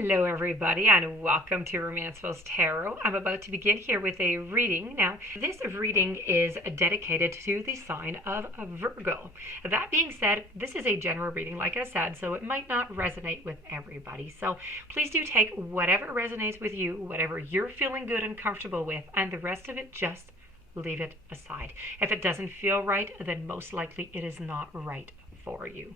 Hello everybody and welcome to Romanceville's Tarot. I'm about to begin here with a reading. Now, this reading is dedicated to the sign of Virgo. That being said, this is a general reading, like I said, so it might not resonate with everybody. So please do take whatever resonates with you, whatever you're feeling good and comfortable with, and the rest of it just leave it aside. If it doesn't feel right, then most likely it is not right for you.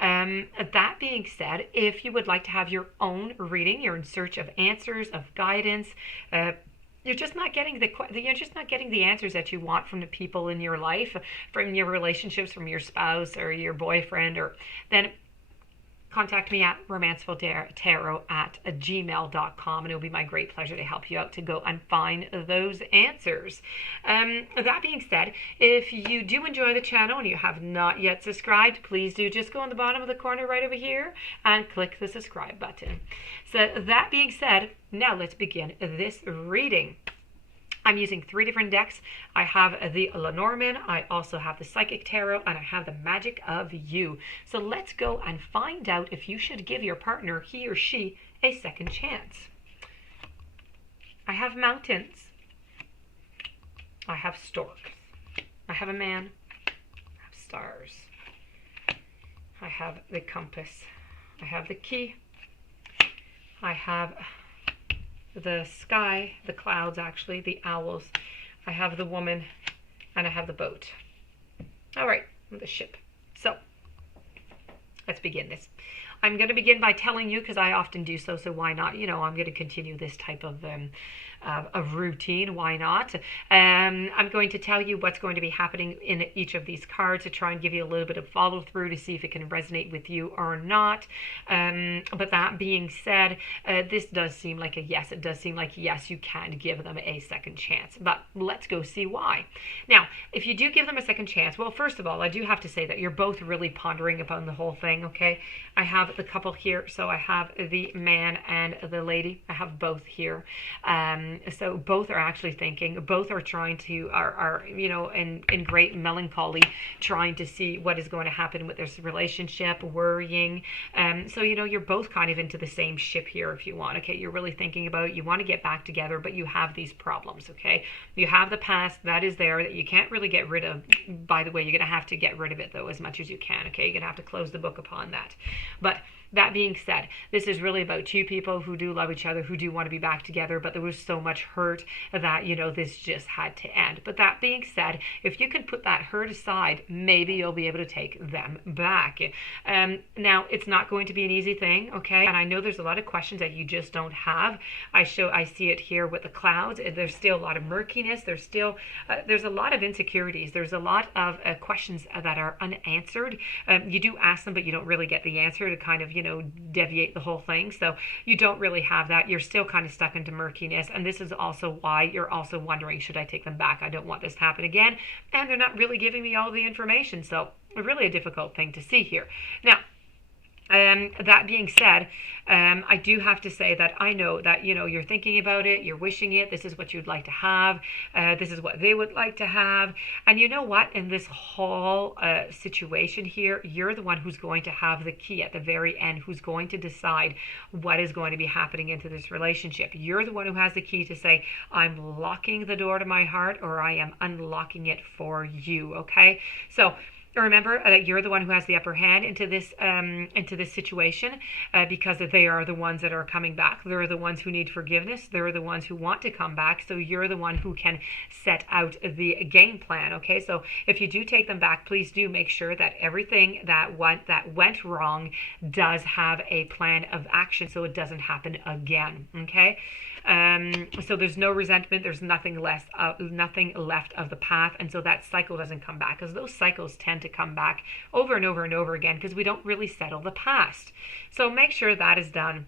That being said, if you would like to have your own reading, you're in search of answers, of guidance, you're just not getting the answers that you want from the people in your life, from your relationships, from your spouse or your boyfriend, or then contact me at romancevilletaro@gmail.com, and it'll be my great pleasure to help you out to go and find those answers. That being said, if you do enjoy the channel and you have not yet subscribed, please do just go on the bottom of the corner right over here and click the subscribe button. So that being said, now let's begin this reading. I'm using 3 different decks. I have the Lenormand, I also have the Psychic Tarot, and I have the Magic of You. So let's go and find out if you should give your partner, he or she, a second chance. I have mountains. I have storks. I have a man. I have stars. I have the compass. I have the key. I have the sky, the clouds actually, the owls. I have the woman, and I have the boat. All right, the ship. So let's begin this. I'm going to begin by telling you, because I often do so, so why not? You know, I'm going to continue this type of routine. Why not? I'm going to tell you what's going to be happening in each of these cards to try and give you a little bit of follow through to see if it can resonate with you or not. But that being said, this does seem like a yes. It does seem like yes, you can give them a second chance. But let's go see why. Now, if you do give them a second chance, well, first of all, I do have to say that you're both really pondering upon the whole thing. Okay, I have the couple here, so I have the man and the lady. I have both here. So both are actually thinking, both are trying to, are you know, in great melancholy, trying to see what is going to happen with this relationship, worrying. So, you know, you're both kind of into the same ship here if you want, okay? You're really thinking about, you want to get back together, but you have these problems, okay? You have the past that is there that you can't really get rid of. By the way, you're going to have to get rid of it, though, as much as you can, okay? You're going to have to close the book upon that. But that being said, this is really about 2 people who do love each other, who do want to be back together, but there was so much hurt that, you know, this just had to end. But that being said, if you can put that hurt aside, maybe you'll be able to take them back. Now, it's not going to be an easy thing, okay? And I know there's a lot of questions that you just don't have. I see it here with the clouds. There's still a lot of murkiness. There's still, there's a lot of insecurities. There's a lot of questions that are unanswered. You do ask them, but you don't really get the answer to kind of, you know, deviate the whole thing. So you don't really have that. You're still kind of stuck into murkiness. And this is also why you're also wondering, should I take them back? I don't want this to happen again. And they're not really giving me all the information. So really a difficult thing to see here. Now, that being said, I do have to say that I know that, you know, you're thinking about it, you're wishing it, this is what you'd like to have, this is what they would like to have. And you know what? In this whole situation here, you're the one who's going to have the key at the very end, who's going to decide what is going to be happening into this relationship. You're the one who has the key to say, I'm locking the door to my heart, or I am unlocking it for you, okay? So remember that you're the one who has the upper hand into this situation, because they are the ones that are coming back. They're the ones who need forgiveness. They're the ones who want to come back. So you're the one who can set out the game plan. Okay, so if you do take them back, please do make sure that everything that went wrong does have a plan of action, so it doesn't happen again. Okay. So there's no resentment, there's nothing left of the path, and so that cycle doesn't come back, because those cycles tend to come back over and over and over again because we don't really settle the past. So make sure that is done.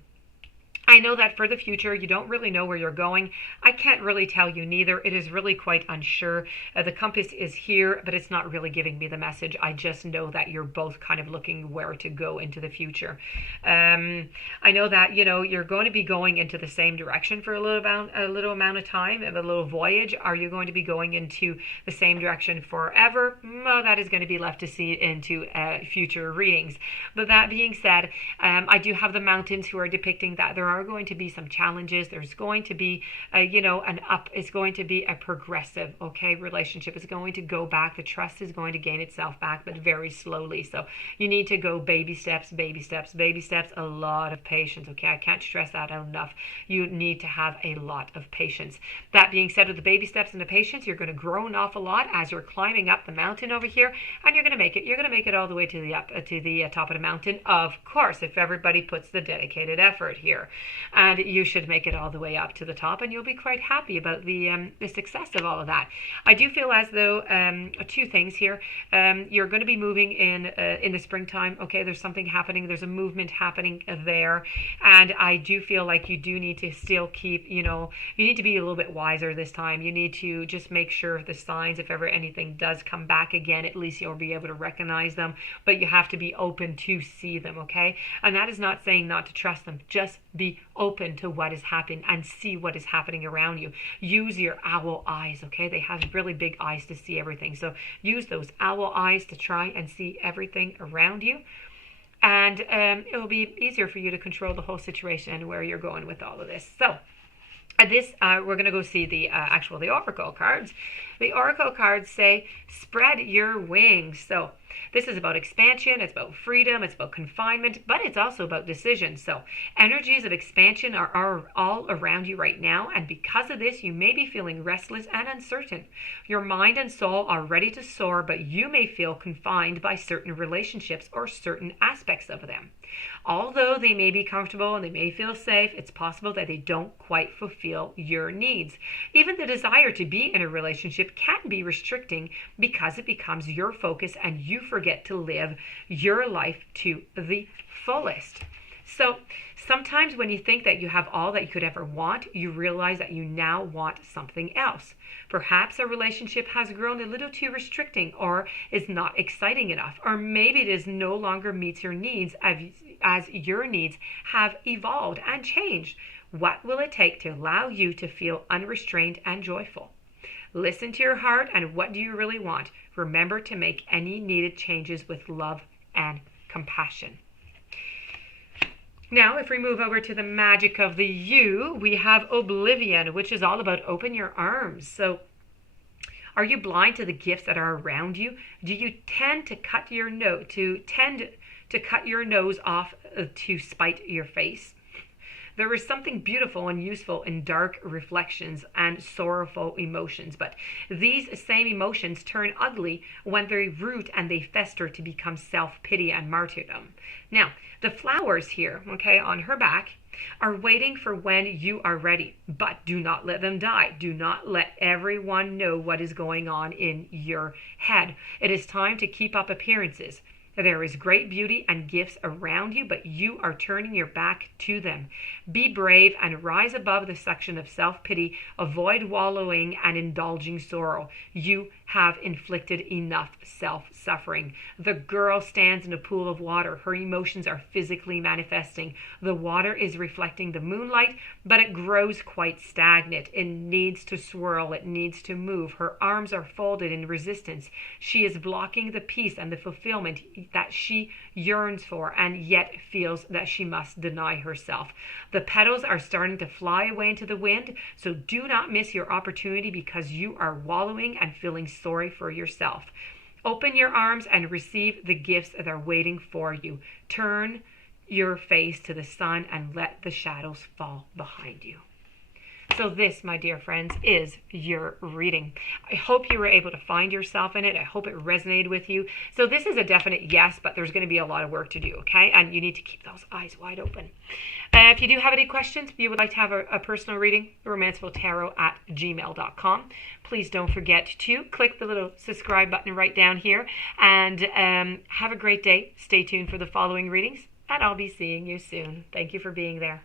I know that for the future, you don't really know where you're going. I can't really tell you neither. It is really quite unsure. The compass is here, but it's not really giving me the message. I just know that you're both kind of looking where to go into the future. I know that, you're going to be going into the same direction for a little amount of time, a little voyage. Are you going to be going into the same direction forever? Well, that is going to be left to see into future readings. But that being said, I do have the mountains who are depicting that there are going to be some challenges. There's going to be, an up. It's going to be a progressive, relationship. It's going to go back. The trust is going to gain itself back, but very slowly. So you need to go baby steps, baby steps, baby steps. A lot of patience. I can't stress that enough. You need to have a lot of patience. That being said, with the baby steps and the patience, you're going to grow an awful lot as you're climbing up the mountain over here, and you're going to make it. You're going to make it all the way to the top of the mountain, of course, if everybody puts the dedicated effort here. And you should make it all the way up to the top, and you'll be quite happy about the success of all of that. I do feel as though two things here. You're going to be moving in the springtime. There's something happening. There's a movement happening there, and I do feel like you do need to still keep. You need to be a little bit wiser this time. You need to just make sure the signs, if ever anything does come back again, at least you'll be able to recognize them. But you have to be open to see them. And that is not saying not to trust them. Just be open to what is happening and see what is happening around you. Use your owl eyes, They have really big eyes to see everything. So use those owl eyes to try and see everything around you. And it will be easier for you to control the whole situation and where you're going with all of this. So we're going to go see the Oracle cards. The Oracle cards say, spread your wings. So this is about expansion, it's about freedom, it's about confinement, but it's also about decisions. So energies of expansion are all around you right now, and because of this, you may be feeling restless and uncertain. Your mind and soul are ready to soar, but you may feel confined by certain relationships or certain aspects of them. Although they may be comfortable and they may feel safe, it's possible that they don't quite fulfill your needs. Even the desire to be in a relationship can be restricting because it becomes your focus and you forget to live your life to the fullest. So sometimes when you think that you have all that you could ever want, you realize that you now want something else. Perhaps a relationship has grown a little too restricting or is not exciting enough, or maybe it is no longer meets your needs as your needs have evolved and changed. What will it take to allow you to feel unrestrained and joyful? Listen to your heart, and what do you really want? Remember to make any needed changes with love and compassion. Now, if we move over to the magic of the U, we have Oblivion, which is all about open your arms. So are you blind to the gifts that are around you? Do you tend to cut your nose off to spite your face? There is something beautiful and useful in dark reflections and sorrowful emotions, but these same emotions turn ugly when they root and they fester to become self-pity and martyrdom. Now, the flowers here, on her back, are waiting for when you are ready, but do not let them die. Do not let everyone know what is going on in your head. It is time to keep up appearances. There is great beauty and gifts around you, but you are turning your back to them. Be brave and rise above the section of self-pity. Avoid wallowing and indulging sorrow. You have inflicted enough self-suffering. The girl stands in a pool of water. Her emotions are physically manifesting. The water is reflecting the moonlight, but it grows quite stagnant. It needs to swirl. It needs to move. Her arms are folded in resistance. She is blocking the peace and the fulfillment that she yearns for and yet feels that she must deny herself. The petals are starting to fly away into the wind, so do not miss your opportunity because you are wallowing and feeling sorry for yourself. Open your arms and receive the gifts that are waiting for you. Turn your face to the sun and let the shadows fall behind you. So this, my dear friends, is your reading. I hope you were able to find yourself in it. I hope it resonated with you. So this is a definite yes, but there's going to be a lot of work to do, okay? And you need to keep those eyes wide open. If you do have any questions, if you would like to have a personal reading, romancefultarot@gmail.com. Please don't forget to click the little subscribe button right down here. And have a great day. Stay tuned for the following readings, and I'll be seeing you soon. Thank you for being there.